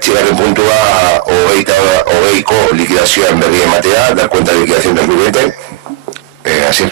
txigaren puntua hogeiko likidazioan berri ematea, dar cuenta de liquidación 2020. Así.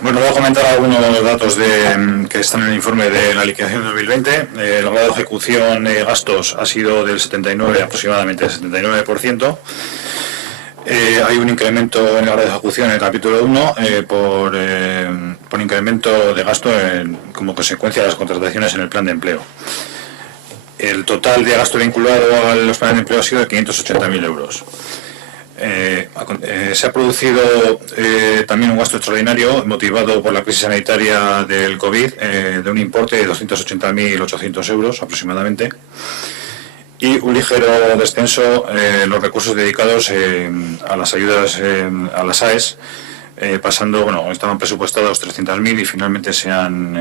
Bueno, voy a comentar algunos de los datos que están en el informe de la liquidación 2020. El grado de ejecución de gastos ha sido del 79, aproximadamente el 79%. Hay un incremento en el grado de ejecución en el capítulo 1 por incremento de gasto como consecuencia de las contrataciones en el plan de empleo. El total de gasto vinculado a los planes de empleo ha sido de 580.000 euros. Se ha producido también un gasto extraordinario motivado por la crisis sanitaria del COVID de un importe de 280.800 euros aproximadamente, y un ligero descenso en los recursos dedicados a las ayudas a las AES, pasando, bueno, estaban presupuestados 300.000 y finalmente se han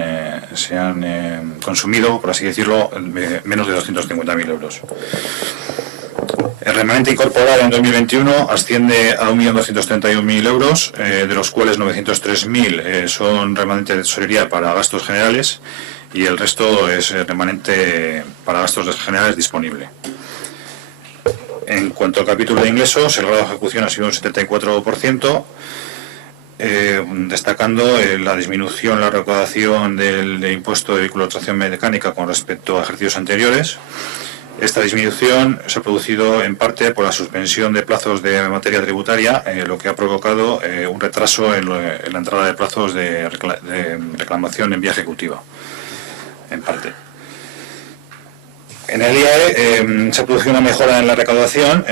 consumido, por así decirlo, menos de 250.000 euros. El remanente incorporado en 2021 asciende a 1.231.000 euros, de los cuales 903.000 son remanente de tesorería para gastos generales y el resto es remanente para gastos generales disponible. En cuanto al capítulo de ingresos, el grado de ejecución ha sido un 74%, destacando la disminución en la recaudación del impuesto de vehículo de tracción mecánica con respecto a ejercicios anteriores. Esta disminución se ha producido en parte por la suspensión de plazos de materia tributaria, lo que ha provocado un retraso en la entrada de plazos de reclamación en vía ejecutiva, en parte. En el IAE se ha producido una mejora en la recaudación,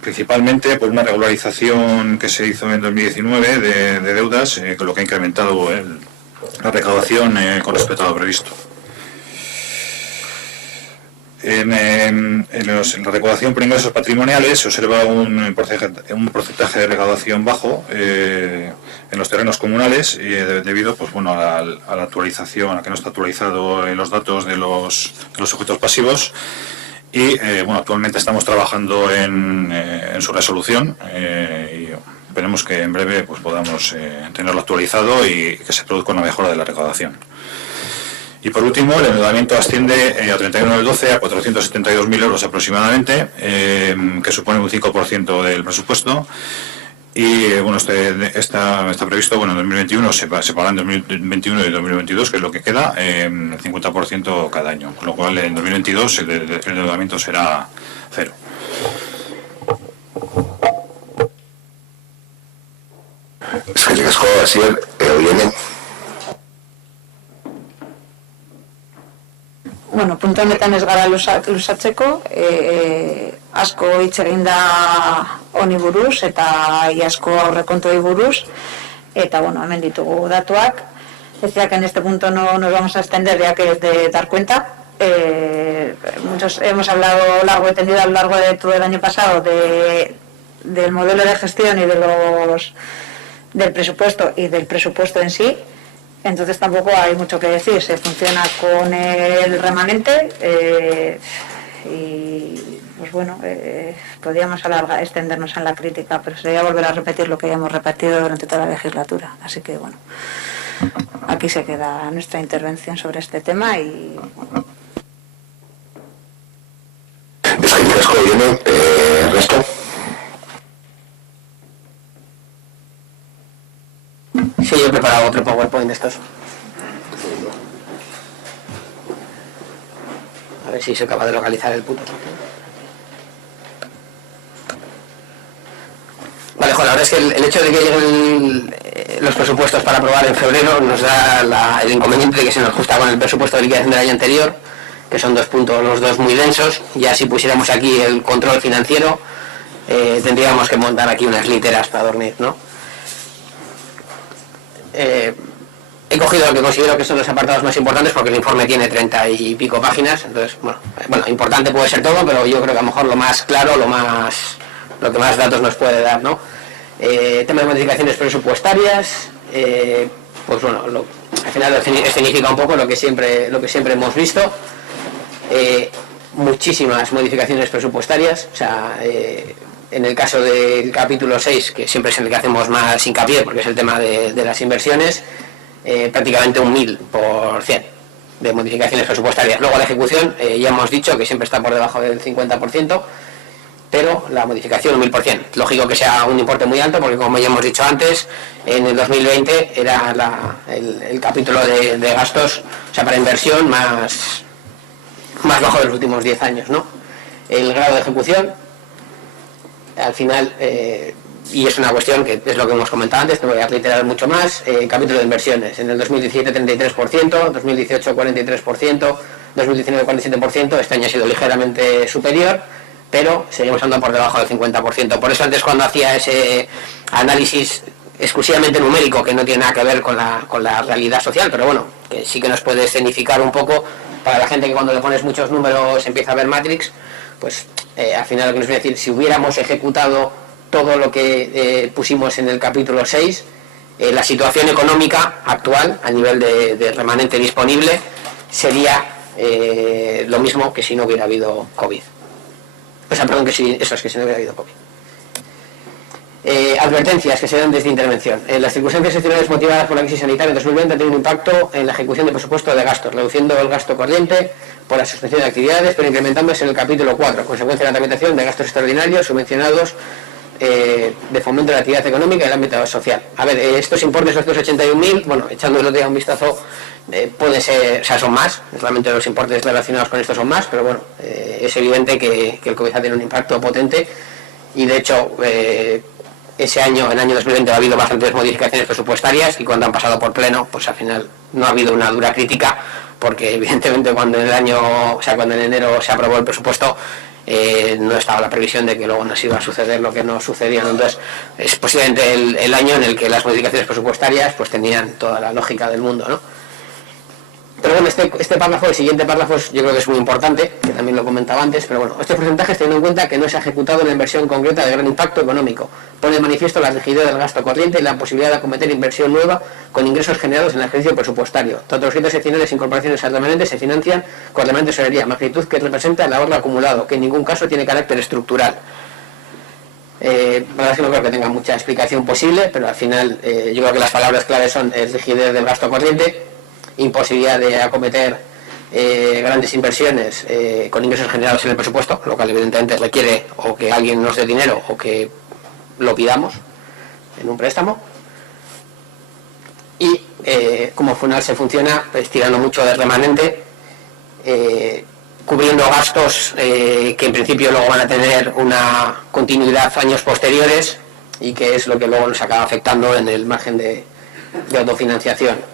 principalmente por una regularización que se hizo en 2019 de deudas, con lo que ha incrementado la recaudación con respecto a lo previsto. En la recaudación por ingresos patrimoniales se observa un porcentaje de recaudación bajo en los terrenos comunales, debido, pues, bueno, a la actualización, a que no está actualizado en los datos de los sujetos pasivos, y bueno, actualmente estamos trabajando en su resolución, y esperemos que en breve, pues, podamos tenerlo actualizado y que se produzca una mejora de la recaudación. Y por último, el endeudamiento asciende a 31 del 12 a 472.000 euros aproximadamente, que supone un 5% del presupuesto. Y bueno, está previsto, bueno, en 2021 se pagará en 2021 y 2022, que es lo que queda, 50% cada año, con lo cual en 2022 el endeudamiento será cero. Eskerrik asko, Asier, Oiene. Bueno, puntu honetan ez gara luzatzeko, asko hitz egin da honi buruz eta asko aurrekontuei buruz, eta bueno, hemen ditugu datuak. Decía que en este punto no nos vamos a extender, ya que es de dar cuenta. Hemos hablado largo y tendido a lo largo de todo el año pasado del modelo de gestión y del presupuesto y del presupuesto en sí. Entonces tampoco hay mucho que decir, se funciona con el remanente y pues bueno, podríamos extendernos en la crítica, pero sería volver a repetir lo que ya hemos repetido durante toda la legislatura. Así que bueno, aquí se queda nuestra intervención sobre este tema y... Eskerrik asko, Oiene, resto. Sí, yo he preparado otro PowerPoint de estos. A ver si soy capaz de localizar el punto. Vale, Juan, la verdad es que el hecho de que lleguen los presupuestos para aprobar en febrero nos da el inconveniente de que se nos ajusta con el presupuesto de liquidación del año anterior, que son dos puntos, los dos muy densos. Ya si pusiéramos aquí el control financiero, tendríamos que montar aquí unas literas para dormir, ¿no? He cogido lo que considero que son los apartados más importantes porque el informe tiene 30 y pico páginas, entonces, bueno, importante puede ser todo, pero yo creo que a lo mejor lo más claro, lo que más datos nos puede dar, ¿no? Tema de modificaciones presupuestarias, pues bueno, al final significa un poco lo que siempre hemos visto, muchísimas modificaciones presupuestarias, o sea, en el caso del capítulo 6, que siempre es el que hacemos más hincapié porque es el tema de las inversiones, prácticamente un 1000% de modificaciones presupuestarias. Luego la ejecución, ya hemos dicho que siempre está por debajo del 50%, pero la modificación un 1000%. Lógico que sea un importe muy alto, porque como ya hemos dicho antes, en el 2020 era el capítulo de gastos, o sea, para inversión más bajo de los últimos 10 años, ¿no? El grado de ejecución, al final, y es una cuestión que es lo que hemos comentado antes, no voy a reiterar mucho más, capítulo de inversiones. En el 2017 33%, 2018 43%, 2019 47%, este año ha sido ligeramente superior, pero seguimos andando por debajo del 50%. Por eso antes, cuando hacía ese análisis exclusivamente numérico, que no tiene nada que ver con la realidad social, pero bueno, que sí que nos puede escenificar un poco para la gente que cuando le pones muchos números empieza a ver Matrix, pues al final lo que nos viene a decir, si hubiéramos ejecutado todo lo que pusimos en el capítulo 6, la situación económica actual a nivel de remanente disponible sería lo mismo que si no hubiera habido COVID. O sea, perdón, que si no hubiera habido COVID. Advertencias que se dan desde intervención. Las circunstancias excepcionales motivadas por la crisis sanitaria en 2020 han tenido un impacto en la ejecución de presupuesto de gastos, reduciendo el gasto corriente por la suspensión de actividades, pero incrementándose en el capítulo 4, consecuencia de la tramitación de gastos extraordinarios subvencionados de fomento de la actividad económica y el ámbito social. A ver, estos importes, los 81.000, bueno, echándole un vistazo, puede ser, o sea, son más, realmente los importes relacionados con esto son más, pero bueno, es evidente que el COVID ha tenido un impacto potente y de hecho ese año, en el año 2020, ha habido bastantes modificaciones presupuestarias y cuando han pasado por pleno, pues al final no ha habido una dura crítica, porque evidentemente cuando en enero se aprobó el presupuesto, no estaba la previsión de que luego nos iba a suceder lo que nos sucedía, ¿no? Entonces es posiblemente el año en el que las modificaciones presupuestarias pues tenían toda la lógica del mundo, ¿no? Pero bueno, este párrafo, el siguiente párrafo, yo creo que es muy importante, que también lo comentaba antes, pero bueno, estos porcentajes, teniendo en cuenta que no se ha ejecutado una inversión concreta de gran impacto económico, pone de manifiesto la rigidez del gasto corriente y la posibilidad de acometer inversión nueva con ingresos generados en el ejercicio presupuestario. Tanto los créditos excepcionales e incorporaciones al remanente se financian con remanente de tesorería, magnitud que representa el ahorro acumulado, que en ningún caso tiene carácter estructural. La verdad es que no creo que tenga mucha explicación posible, pero al final yo creo que las palabras claves son rigidez del gasto corriente, imposibilidad de acometer grandes inversiones con ingresos generados en el presupuesto, lo cual evidentemente requiere o que alguien nos dé dinero o que lo pidamos en un préstamo, y como final se funciona pues, tirando mucho de remanente, cubriendo gastos que en principio luego van a tener una continuidad años posteriores y que es lo que luego nos acaba afectando en el margen de autofinanciación.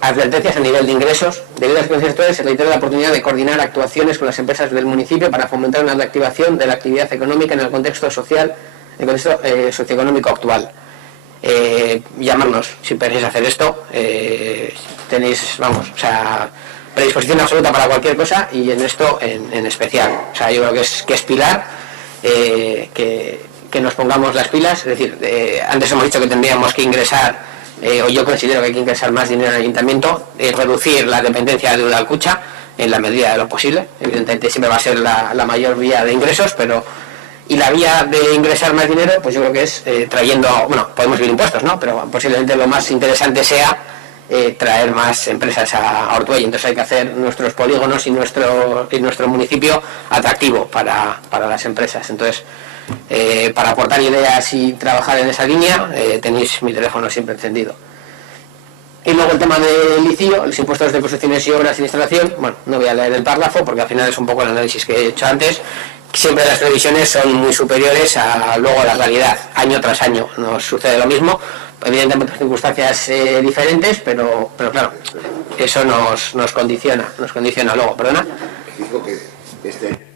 Advertencias a nivel de ingresos. Debido a las circunstancias actuales, se reitera la oportunidad de coordinar actuaciones con las empresas del municipio para fomentar una reactivación de la actividad económica en el contexto social, en el contexto socioeconómico actual. Llamarnos si pensáis hacer esto, tenéis, vamos, o sea, predisposición absoluta para cualquier cosa y en esto en especial. O sea, yo creo que es pilar que nos pongamos las pilas, es decir, antes hemos dicho que tendríamos que ingresar, o yo considero que hay que ingresar más dinero al ayuntamiento, reducir la dependencia de deuda al Kutxa en la medida de lo posible. Evidentemente siempre va a ser la mayor vía de ingresos, pero y la vía de ingresar más dinero, pues yo creo que es trayendo, bueno, podemos subir impuestos, ¿no? Pero posiblemente lo más interesante sea traer más empresas a Ortuella. Entonces hay que hacer nuestros polígonos y nuestro municipio atractivo para las empresas. Entonces, para aportar ideas y trabajar en esa línea, tenéis mi teléfono siempre encendido. Y luego el tema del ICIO, los impuestos de construcciones y obras y instalación. Bueno, no voy a leer el párrafo porque al final es un poco el análisis que he hecho antes. Siempre las previsiones son muy superiores a luego la realidad. Año tras año nos sucede lo mismo, evidentemente en circunstancias diferentes, pero claro, eso nos condiciona luego. ¿Perdona? Dijo que este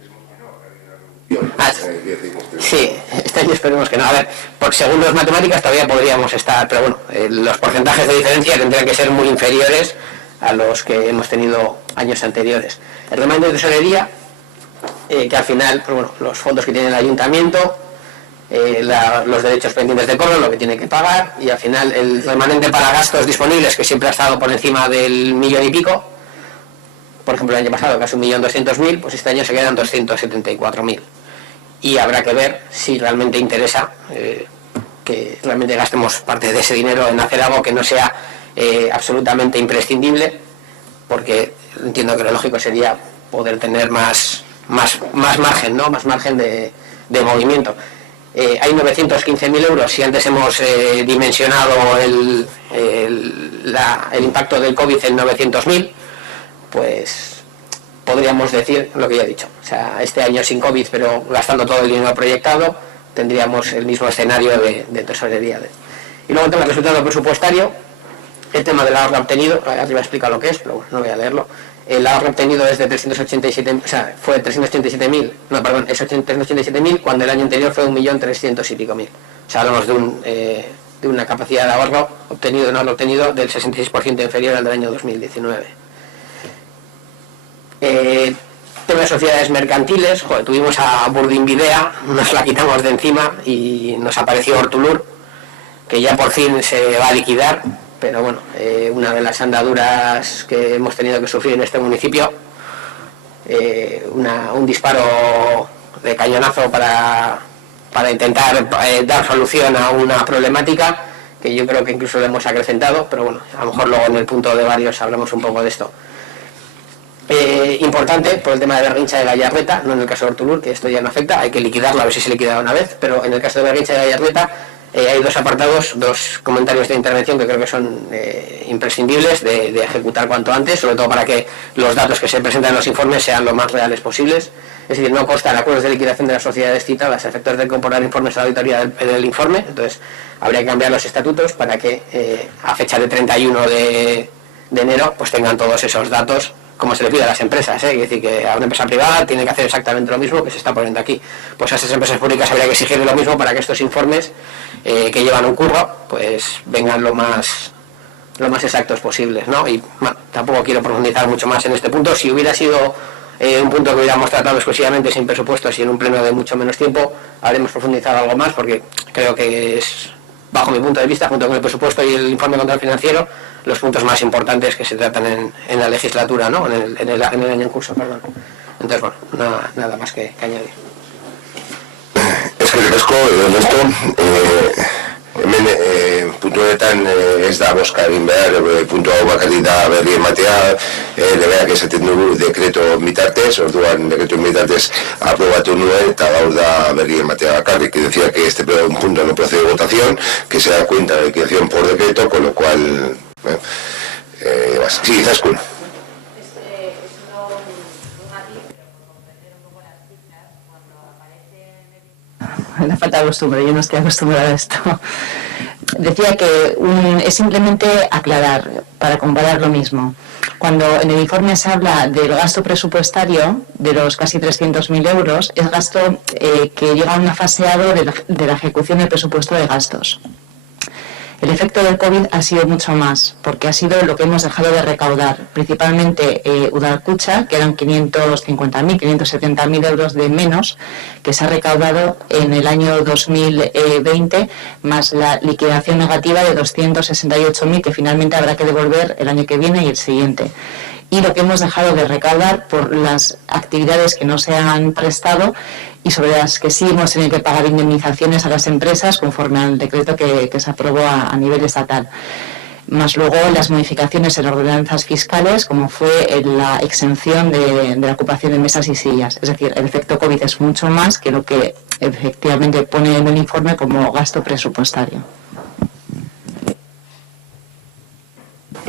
sí, este año esperemos que no. A ver, por según las matemáticas todavía podríamos estar, pero bueno, los porcentajes de diferencia tendrían que ser muy inferiores a los que hemos tenido años anteriores. El remanente de tesorería, que al final, pues bueno, los fondos que tiene el ayuntamiento, los derechos pendientes de cobro, lo que tiene que pagar, y al final el remanente para gastos disponibles, que siempre ha estado por encima del 1.000.000 y pico. Por ejemplo, el año pasado casi 1.200.000, pues este año se quedan 274.000. Y habrá que ver si realmente interesa que realmente gastemos parte de ese dinero en hacer algo que no sea absolutamente imprescindible, porque entiendo que lo lógico sería poder tener más margen, ¿no? Más margen de movimiento. Hay 915.000 euros, si antes hemos dimensionado el impacto del COVID en 900.000, pues podríamos decir lo que ya he dicho. O sea, este año sin COVID, pero gastando todo el dinero proyectado, tendríamos el mismo escenario de tesorería. Y luego el tema del resultado presupuestario, el tema del ahorro obtenido, arriba explica lo que es, pero bueno, no voy a leerlo. El ahorro obtenido es de 387, o sea, fue 387.000, no, perdón, es 387.000, cuando el año anterior fue 1.300.000 y pico. O sea, hablamos de una capacidad de ahorro obtenido, no obtenido, del 66% inferior al del año 2019. Tema de sociedades mercantiles, joder, tuvimos a Burdinvidea, nos la quitamos de encima y nos apareció Hortulur, que ya por fin se va a liquidar. Pero bueno, una de las andaduras que hemos tenido que sufrir en este municipio, un disparo de cañonazo para intentar dar solución a una problemática que yo creo que incluso lo hemos acrecentado, pero bueno, a lo mejor luego en el punto de varios hablamos un poco de esto. Importante por el tema de Berguincha de Gallarreta, no en el caso de Hortulur, que esto ya no afecta, hay que liquidarlo, a ver si se liquida una vez, pero en el caso de Berguincha de Gallarreta, hay dos apartados, dos comentarios de intervención que creo que son imprescindibles de ejecutar cuanto antes, sobre todo para que los datos que se presentan en los informes sean lo más reales posibles. Es decir, no constan acuerdos de liquidación de las sociedades citadas a efectos de incorporar informes a la auditoría del informe, entonces habría que cambiar los estatutos para que a fecha de 31 de enero pues tengan todos esos datos como se le pide a las empresas, es decir, que a una empresa privada tiene que hacer exactamente lo mismo que se está poniendo aquí. Pues a esas empresas públicas habría que exigirle lo mismo para que estos informes que llevan un curro, pues vengan lo más exactos posibles, ¿no? Y bueno, tampoco quiero profundizar mucho más en este punto. Si hubiera sido un punto que hubiéramos tratado exclusivamente sin presupuestos y en un pleno de mucho menos tiempo, habremos profundizado algo más, porque creo que es, bajo mi punto de vista, junto con el presupuesto y el informe de control financiero, los puntos más importantes que se tratan en la legislatura, ¿no? En el año en curso, perdón. Entonces, bueno, nada más que añadir. Eskerrik asko, Ernesto. Hemen puntu honetan ez da bozka egin behar, puntu hau bakarrik da berri ematea, legeak esaten dugu dekreto bitartez, orduan dekreto bitartez aprobatu nuen, eta gaur da berri ematea bakarrik, que decía que este un punto no procede de votación, que se da cuenta de la liquidación por decreto, con lo cual... sí, Zaskun. La falta de costumbre, yo no estoy acostumbrada a esto. Decía que es simplemente aclarar, para comparar lo mismo. Cuando en el informe se habla del gasto presupuestario de los casi 300.000 euros, es gasto que llega a un faseado de la ejecución del presupuesto de gastos. El efecto del COVID ha sido mucho más, porque ha sido lo que hemos dejado de recaudar, principalmente Udalkutxa, que eran 550.000, 570.000 euros de menos, que se ha recaudado en el año 2020, más la liquidación negativa de 268.000, que finalmente habrá que devolver el año que viene y el siguiente. Y lo que hemos dejado de recaudar por las actividades que no se han prestado y sobre las que sí hemos tenido que pagar indemnizaciones a las empresas conforme al decreto que se aprobó a nivel estatal. Más luego las modificaciones en ordenanzas fiscales, como fue la exención de la ocupación de mesas y sillas. Es decir, el efecto COVID es mucho más que lo que efectivamente pone en el informe como gasto presupuestario.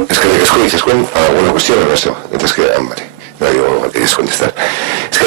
Es que dices, ¿alguna cuestión o no? Entonces que, vale, no digo, tienes que contestar. Es que